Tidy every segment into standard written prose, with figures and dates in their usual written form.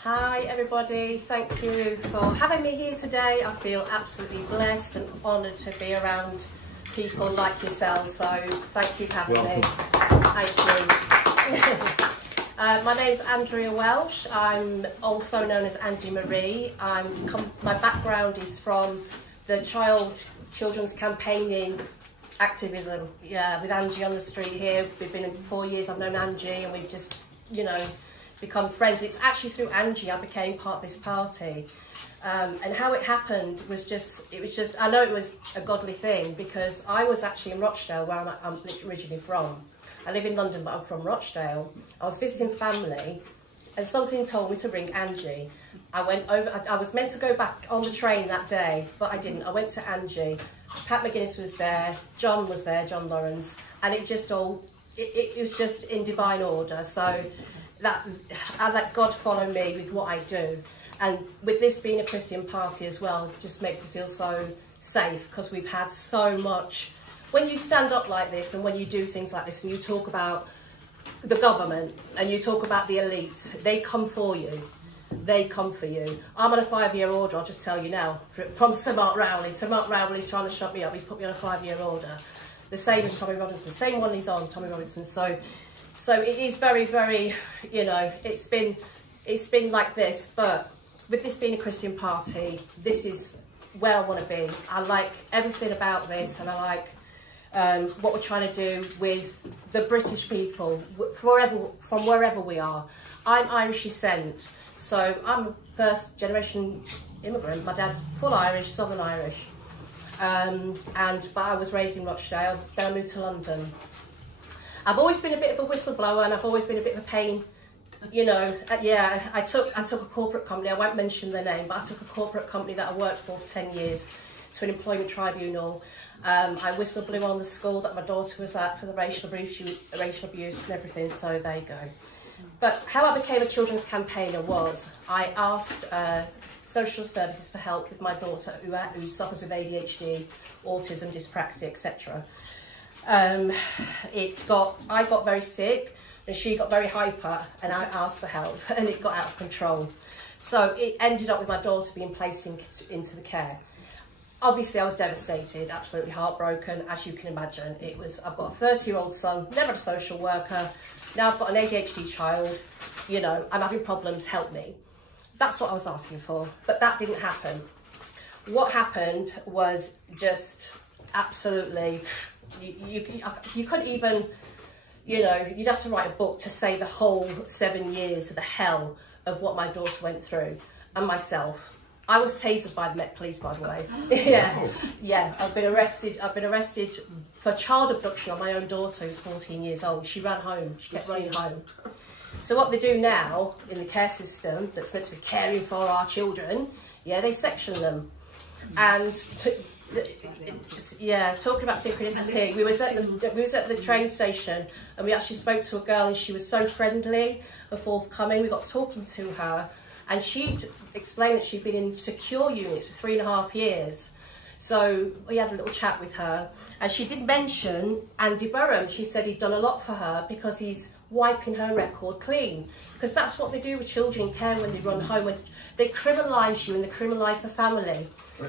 Hi everybody, thank you for having me here today. I feel absolutely blessed and honoured to be around people like yourselves, so thank you for having me. Thank you. My name is Andrea Welsh. I'm also known as Andy Marie. My background is from the children's campaigning activism. Yeah, with Angie on the street here. We've been in 4 years. I've known Angie, and we've just, you know, become friends. It's actually through Angie I became part of this party. And how it happened was just, I know it was a godly thing, because I was actually in Rochdale, where I'm originally from. I live in London, but I'm from Rochdale. I was visiting family, and something told me to ring Angie. I went over, I was meant to go back on the train that day, but I didn't. I went to Angie. Pat McGinnis was there, John was there, John Lawrence, and it just all, it was just in divine order. So I let God follow me with what I do. And with this being a Christian party as well, it just makes me feel so safe, because we've had so much. When you stand up like this and when you do things like this and you talk about the government and you talk about the elites, they come for you. They come for you. I'm on a 5-year order, I'll just tell you now, from Sir Mark Rowley. Sir Mark Rowley's trying to shut me up. He's put me on a 5-year order. The same as Tommy Robinson, the same one he's on, Tommy Robinson. So it is very, very, you know, it's been like this, but with this being a Christian party, this is where I want to be. I like everything about this, and I like what we're trying to do with the British people, from wherever we are. I'm Irish descent, so I'm a first generation immigrant. My dad's full Irish, Southern Irish, but I was raised in Rochdale, then I moved to London. I've always been a bit of a whistleblower, and I've always been a bit of a pain. You know, yeah, I took a corporate company, I won't mention their name, but I took a corporate company that I worked for 10 years to an employment tribunal. I whistleblew on the school that my daughter was at for the racial abuse and everything, so there you go. But how I became a children's campaigner was, I asked social services for help with my daughter who suffers with ADHD, autism, dyspraxia, etc. I got very sick, and she got very hyper, and I asked for help, and it got out of control. So it ended up with my daughter being placed into the care. Obviously I was devastated, absolutely heartbroken, as you can imagine. I've got a 30-year-old son, never had a social worker, now I've got an ADHD child, you know, I'm having problems, help me. That's what I was asking for, but that didn't happen. What happened was just absolutely, you couldn't even, you know, you'd have to write a book to say the whole 7 years of the hell of what my daughter went through, and myself. I was tasered by the Met Police, by the way. Yeah. I've been arrested for child abduction on my own daughter, who's 14 years old. She ran home. She kept running home. So what they do now in the care system, that's meant to be caring for our children, yeah, they section them. And yeah, talking about synchronicity, we was at the train station, and we actually spoke to a girl, and she was so friendly and forthcoming. We got talking to her, and she'd explained that she'd been in secure units for 3.5 years. So we had a little chat with her, and she did mention Andy Burham. She said he'd done a lot for her because he's wiping her record clean, because that's what they do with children in care when they run home. When they criminalise you and they criminalise the family.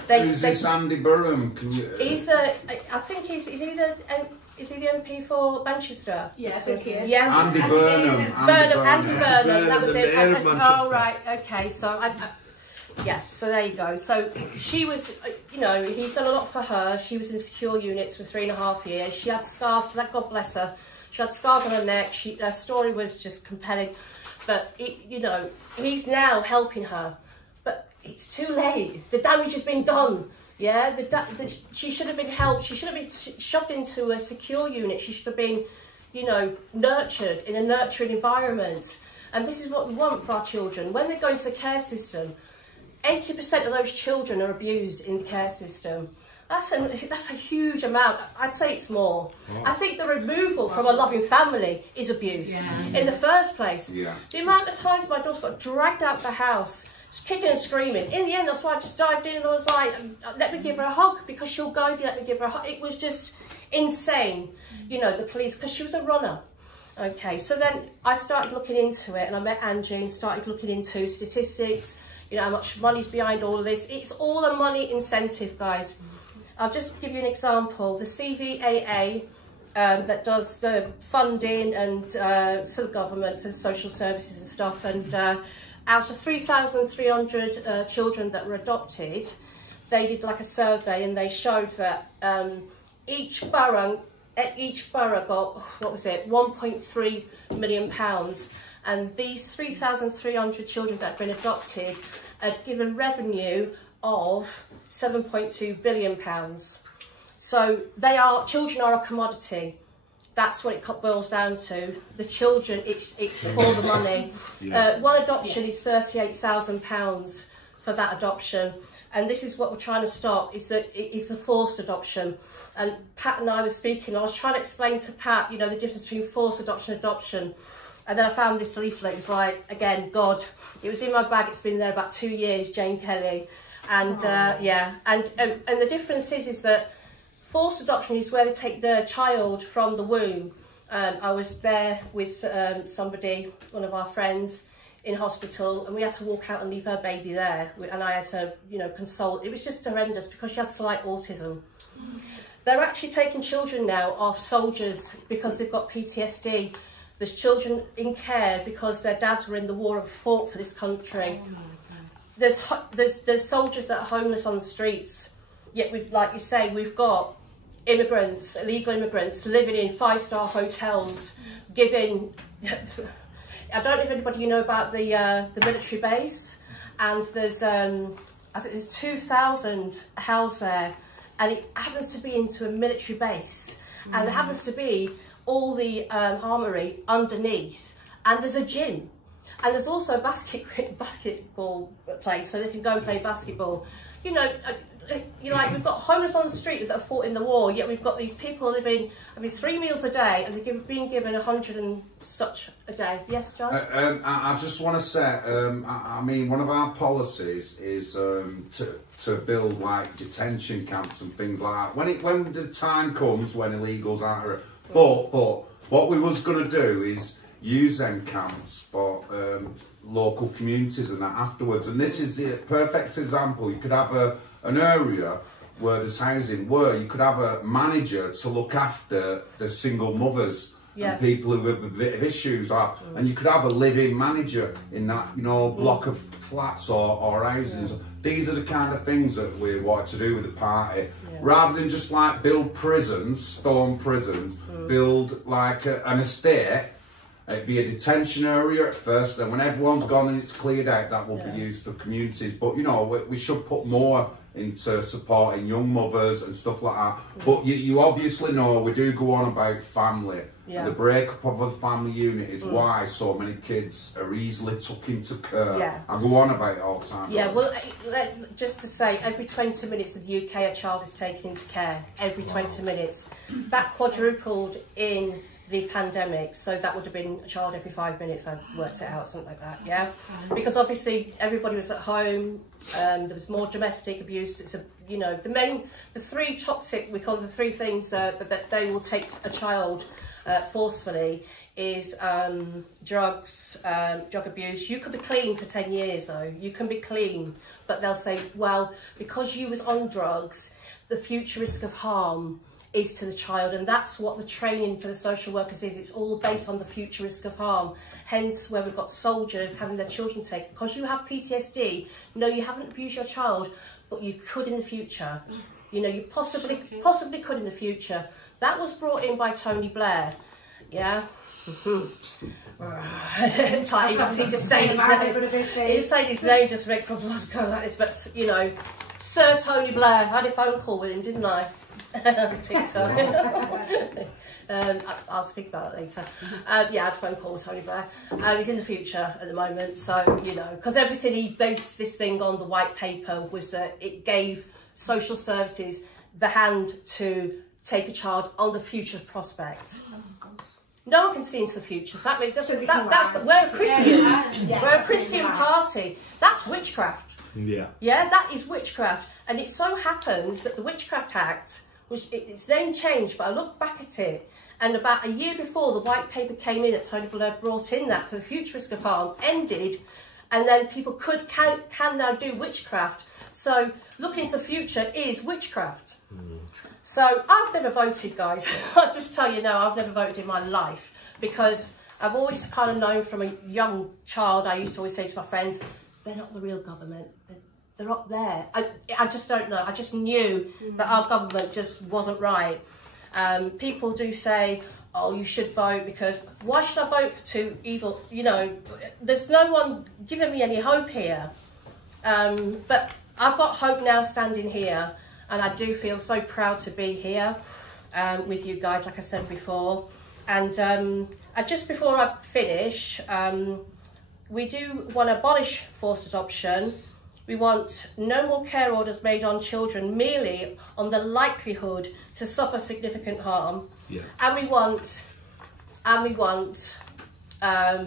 Who's this Andy Burham? He's the, I think is he the MP for Manchester? Yeah, I think he is. Yes. Andy Burnham. Andy Burnham, that was it. Oh, right, okay, so yeah, so there you go. So she was, you know, he's done a lot for her. She was in secure units for 3.5 years. She had scars, God bless her. She had scars on her neck. Her story was just compelling. But, you know, he's now helping her. But it's too late. The damage has been done. Yeah, she should have been helped. She should have been shoved into a secure unit. She should have been, you know, nurtured in a nurturing environment. And this is what we want for our children. When they go into the care system, 80% of those children are abused in the care system. That's a huge amount. I'd say it's more. Oh. I think the removal from a loving family is abuse in the first place. Yeah. The amount of times my daughter got dragged out of the house, kicking and screaming. In the end, that's why I just dived in and I was like, let me give her a hug, because she'll go if you let me give her a hug. It was just insane, you know, the police, because she was a runner. Okay, so then I started looking into it, and I met Angie and started looking into statistics, you know, how much money's behind all of this. It's all a money incentive, guys. I'll just give you an example. The CVAA that does the funding and for the government, for the social services and stuff, and out of 3,300 children that were adopted, they did like a survey, and they showed that each borough got, what was it, £1.3 million, and these 3,300 children that had been adopted had given revenue of £7.2 billion. So children are a commodity. That's what it boils down to. The children, it's for the money. Yeah. One adoption is £38,000 for that adoption. And this is what we're trying to stop, is that it's a forced adoption. And Pat and I were speaking, I was trying to explain to Pat, you know, the difference between forced adoption and adoption. And then I found this leaflet. It's like, again, God, it was in my bag. It's been there about 2 years, Jane Kelly. And yeah, and the difference is that forced adoption is where they take the child from the womb. I was there with somebody, one of our friends, in hospital, and we had to walk out and leave her baby there, and I had to, you know, consult. It was just horrendous because she has slight autism. They're actually taking children now off soldiers because they've got PTSD. There's children in care because their dads were in the war and fought for this country. There's soldiers that are homeless on the streets. Yet, like you say, we've got immigrants, illegal immigrants, living in 5-star hotels, giving. I don't know if anybody know about the military base, and there's I think there's 2,000 housed there, and it happens to be into a military base, and there happens to be all the armoury underneath, and there's a gym, and there's also a basketball place, so they can go and play basketball. You know, like, we've got homeless on the street that have fought in the war, yet we've got these people living, I mean, 3 meals a day, and they're being given 100 and such a day. Yes, John? I just want to say, I mean, one of our policies is to build, like, detention camps and things like that. When the time comes when illegals aren't... But what we was going to do is use them camps for local communities and that afterwards. And this is a perfect example. You could have an area where there's housing, where you could have a manager to look after the single mothers and people who have a bit of issues, and you could have a living manager in that, you know, block of flats or houses. These are the kind of things that we want to do with the party, rather than just like build prisons, stone prisons, build like an estate. It'd be a detention area at first, then when everyone's gone and it's cleared out, that will be used for communities. But, you know, we should put more into supporting young mothers and stuff like that. But you obviously know we do go on about family. And the breakup of a family unit is why so many kids are easily took into care. I go on about it all the time. Yeah, well, just to say, every 20 minutes in the UK a child is taken into care. Every 20 minutes. That quadrupled in the pandemic, so that would have been a child every 5 minutes. I worked it out, something like that. Yeah, because obviously everybody was at home. There was more domestic abuse. It's a, you know, the three toxic, we call them the three things that they will take a child forcefully is drugs, drug abuse. You could be clean for 10 years though. You can be clean, but they'll say, well, because you was on drugs, the future risk of harm is to the child, and that's what the training for the social workers is. It's all based on the future risk of harm. Hence where we've got soldiers having their children taken. Because you have PTSD, no, you haven't abused your child, but you could in the future. You know, you possibly could in the future. That was brought in by Tony Blair. Yeah. Tiny, but he just saying his name. He's saying his name just makes my blood go like this. But you know, Sir Tony Blair. I had a phone call with him, didn't I? I'll speak about it later. Yeah, I had a phone call with Tony Blair. He's in the future at the moment, so you know, because everything he based this thing on, the white paper, was that it gave social services the hand to take a child on the future prospect. No one can see into the future. So that means we're a Christian. We're a Christian party. That's witchcraft. Yeah, that is witchcraft, and it so happens that the Witchcraft Act, which it's then changed, but I look back at it And about a year before the white paper came in that Tony Blair brought in that for the future risk of harm ended, and then people can now do witchcraft. So looking to the future is witchcraft. So I've never voted, guys. I'll just tell you now, I've never voted in my life, because I've always kind of known from a young child, I used to always say to my friends, they're not the real government. They're up there. I just don't know. I just knew that our government just wasn't right. People do say, oh, you should vote, because why should I vote for two evil, you know, there's no one giving me any hope here. But I've got hope now standing here, and I do feel so proud to be here with you guys, like I said before. And just before I finish, we do want to abolish forced adoption. We want no more care orders made on children merely on the likelihood to suffer significant harm. Yeah. And we want, yeah,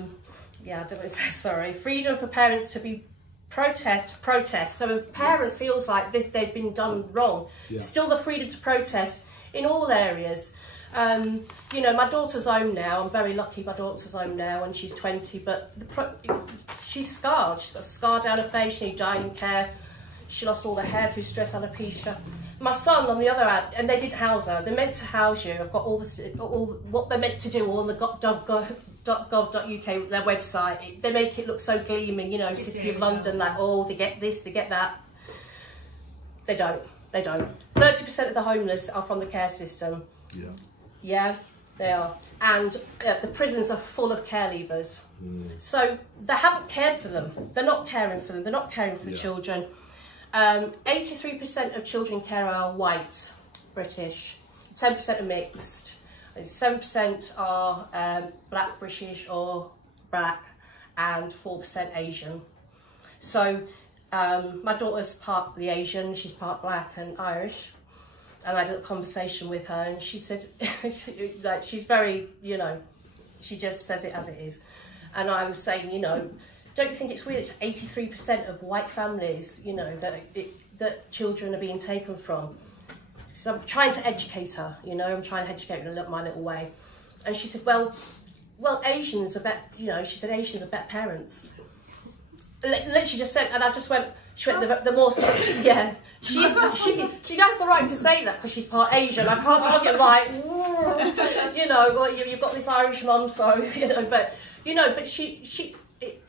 I don't want to say sorry, freedom for parents to be protest. So if a parent feels like this, they've been done wrong, still the freedom to protest in all areas. You know, my daughter's home now. I'm very lucky my daughter's home now, and she's 20, but she's scarred. She's got a scar down her face. She needs dining care. She lost all her hair through stress alopecia. My son, on the other hand, and they didn't house her. They're meant to house you. I've got all what they're meant to do, all on the gov.uk, their website. They make it look so gleaming, you know, City of London, like, oh, they get this, they get that. They don't. They don't. 30% of the homeless are from the care system. Yeah. Yeah, they are. And the prisons are full of care leavers. So they haven't cared for them. They're not caring for them. They're not caring for the children. 83% of children care are white, British. 10% are mixed. 7% are black, British or black, and 4% Asian. So my daughter's partly Asian. She's part black and Irish. And I had a conversation with her, and she said, like, she's very, you know, she just says it as it is. And I was saying, you know, don't you think it's weird? It's 83% of white families, you know, that children are being taken from. So I'm trying to educate her, you know, I'm trying to educate her in my little way. And she said, well, Asians are better, you know, she said Asians are better parents. Literally just said, and I just went, she went, the more, yeah, she has the right to say that because she's part Asian. I can't argue, like, you know, well, you've got this Irish mum, so, you know, but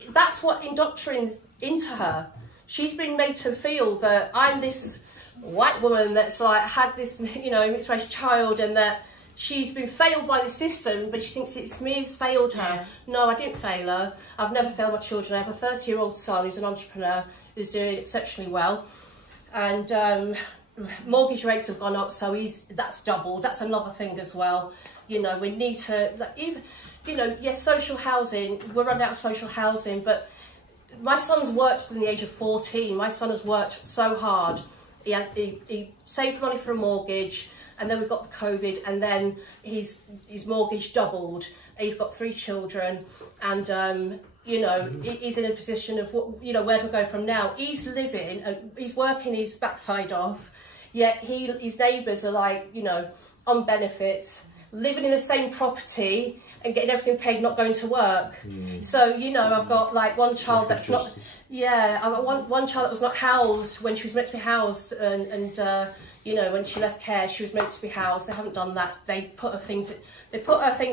that's what indoctrines into her. She's been made to feel that I'm this white woman that's like had this, you know, mixed race child, and that she's been failed by the system, but she thinks it's me who's failed her. Yeah. No, I didn't fail her. I've never failed my children. I have a 30-year-old son who's an entrepreneur, who's doing exceptionally well. And mortgage rates have gone up, so that's doubled. That's another thing as well. You know, we need to, like, even, you know, yes, social housing, we're running out of social housing, but my son's worked from the age of 14. My son has worked so hard. He saved money for a mortgage, and then we've got the COVID, and then his mortgage doubled. He's got 3 children, and you know, he's in a position of, what, you know, where to go from now. He's living, he's working his backside off, yet his neighbours are like, you know, on benefits, living in the same property and getting everything paid, not going to work. So, you know, I've got like one child that's not, yeah, I've got one child that was not housed when she was meant to be housed, and you know, when she left care, she was meant to be housed. They haven't done that. They put her things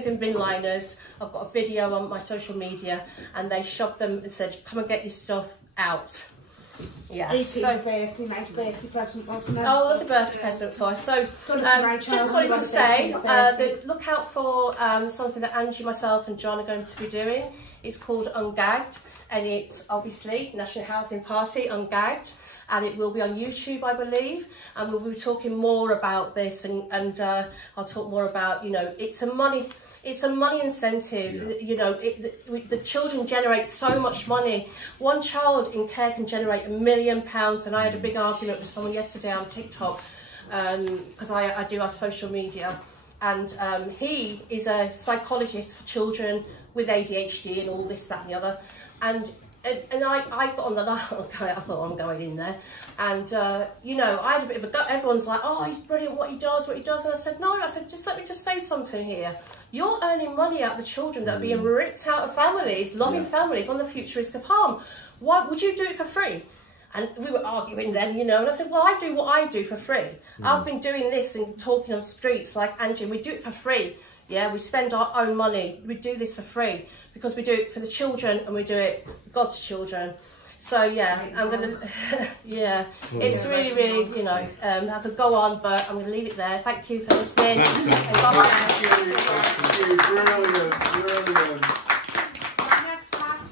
in bin liners. I've got a video on my social media, and they shoved them and said, "Come and get your stuff out." Yeah. So birthday, nice birthday present, wasn't it? Oh, lovely birthday present for us. So, just wanted to say, look out for something that Angie, myself, and John are going to be doing. It's called Ungagged, and it's obviously National Housing Party Ungagged. And it will be on YouTube, I believe, and we'll be talking more about this, and I'll talk more about, you know, it's a money incentive. Yeah. You know, the children generate so much money. One child in care can generate £1 million, and I had a big argument with someone yesterday on TikTok, because I do our social media, and he is a psychologist for children with ADHD and all this, that and the other, and and I got on the line. Okay, I thought I'm going in there, and you know, I had a bit of a gut. Everyone's like, oh, he's brilliant, what he does. And I said, no, I said, just let me just say something here. You're earning money out of the children that are being ripped out of families, loving families, on the future risk of harm. Why would you do it for free? And we were arguing then, you know, and I said, well, I do what I do for free. I've been doing this and talking on streets like Angie, we do it for free. Yeah, we spend our own money. We do this for free because we do it for the children and we do it for God's children. So yeah, I'm gonna, yeah, it's really, really, you know, I could go on, but I'm gonna leave it there. Thank you for listening. Thank you. Brilliant, brilliant.